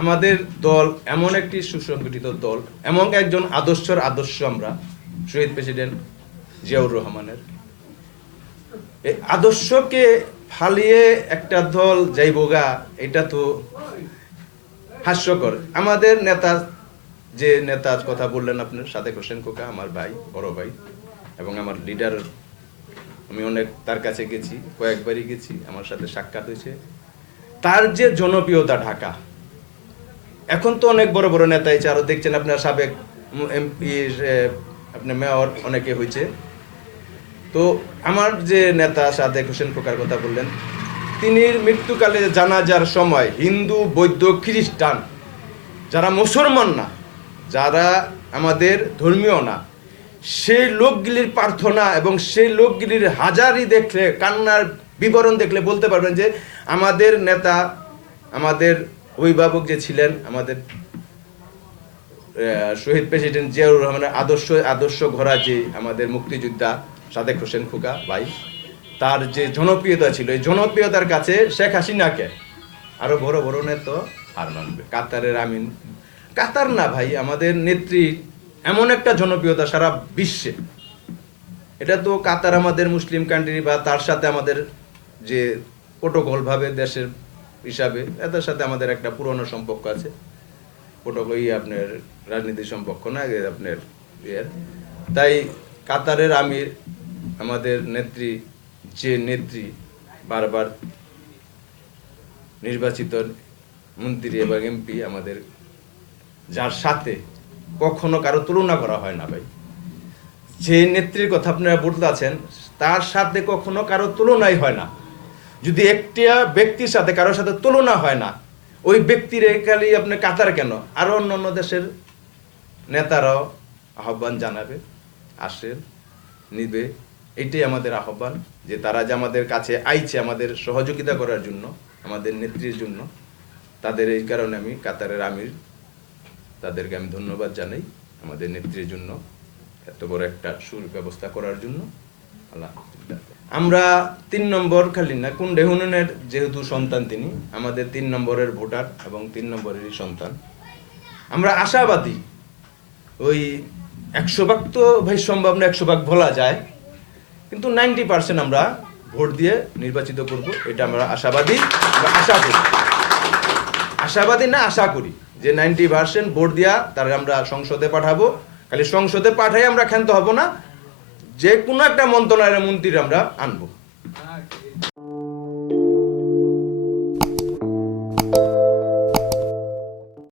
আমাদের দল এমন একটি সুসংগঠিত দল, এমন একজন আদর্শের আদর্শ আমরা, শহীদ প্রেসিডেন্ট জিয়াউর রহমানের। এই আদর্শকে ফালিয়ে একটা দল যাইবগা, এটা তো হাস্যকর। আমাদের নেতা, যে নেতার কথা বললেন আপনার সাদেক হোসেন কোকা আমার ভাই, বড় ভাই, এবং আমার লিডার আমি অনেক তার কাছে গেছি, কয়েকবারই গেছি, আমার সাথে সাক্ষাৎ হয়েছে। তার যে জনপ্রিয়তা ঢাকা এখন তো অনেক বড় বড় নেতা হয়েছে আরও দেখছেন আপনার সাবেক এমপি আপনার মেয়র অনেকে হয়েছে। তো আমার যে নেতা সাদেক হোসেন খোকার কথা বললেন তিনি মৃত্যুকালে জানাজার সময় হিন্দু, বৌদ্ধ, খ্রিস্টান, যারা মুসলমান না, যারা আমাদের ধর্মীয় না, সেই লোকগুলির প্রার্থনা এবং সেই লোকগুলির হাজারি দেখলে, কান্নার বিবরণ দেখলে বলতে পারবেন যে আমাদের নেতা, আমাদের অভিভাবক যে ছিলেন আমাদের শহীদ প্রেসিডেন্ট জিয়াউর রহমানের আদর্শ আদর্শ ঘোড়া যে আমাদের মুক্তিযোদ্ধা সাদেক হোসেন ফুকা ভাই, তার যে জনপ্রিয়তা ছিল, এই জনপ্রিয়তার কাছে শেখ হাসিনাকে আরও বড় বড় নেতা হার মানবে। কাতারের আমিন। কাতার না ভাই, আমাদের নেত্রী এমন একটা জনপ্রিয়তা সারা বিশ্বে। এটা তো কাতার আমাদের মুসলিম কান্ট্রি বা তার সাথে আমাদের যে প্রোটোকল ভাবে দেশের হিসাবে। এদের সাথে আমাদের একটা পুরনো সম্পর্ক আছে। প্রোটোকল ই আপনার রাজনীতির সম্পর্ক না আপনার ইয়ের। তাই কাতারের আমির, আমাদের নেত্রী, যে নেত্রী বারবার নির্বাচিত মন্ত্রী এবং এমপি আমাদের, যার সাথে কখনো কারও তুলনা করা হয় না ভাই। যে নেত্রীর কথা আপনারা বলতে আছেন, তার সাথে কখনো কারও তুলনাই হয় না। যদি একটা ব্যক্তির সাথে কারোর সাথে তুলনা হয় না, ওই ব্যক্তির খালি আপনি কাতার কেন? আরও অন্য অন্য দেশের নেতারাও আহ্বান জানাবে, আসেন, নিবে। এটাই আমাদের আহ্বান, যে তারা যে আমাদের কাছে আইছে আমাদের সহযোগিতা করার জন্য, আমাদের নেত্রীর জন্য, তাদের এই কারণে আমি কাতারের আমির। তাদেরকে আমি ধন্যবাদ জানাই আমাদের নেত্রীর জন্য, এত বড় একটা সুর ব্যবস্থা করার জন্য। আলহামদুলিল্লাহ আমরা তিন নম্বর খালি না কুন্ডে হুনুনের যেহেতু সন্তান তিনি, আমাদের তিন নম্বরের ভোটার এবং তিন নম্বরেরই সন্তান। আমরা আশাবাদী, ওই একশো ভাগ তো ভাই সম্ভব না একশো ভাগ বলা যায়, কিন্তু নাইনটি পার্সেন্ট আমরা ভোট দিয়ে নির্বাচিত করব, এটা আমরা আশাবাদী আশা করি। আশাবাদী না, আশা করি যে নাইনটি পার্সেন্ট ভোট দিয়া তার আমরা সংসদে পাঠাবো, খালি সংসদে পাঠাই আমরা ক্ষান্ত হব না যে কোনো একটা মন্ত্রণালয়ের মন্ত্রী আমরা আনব।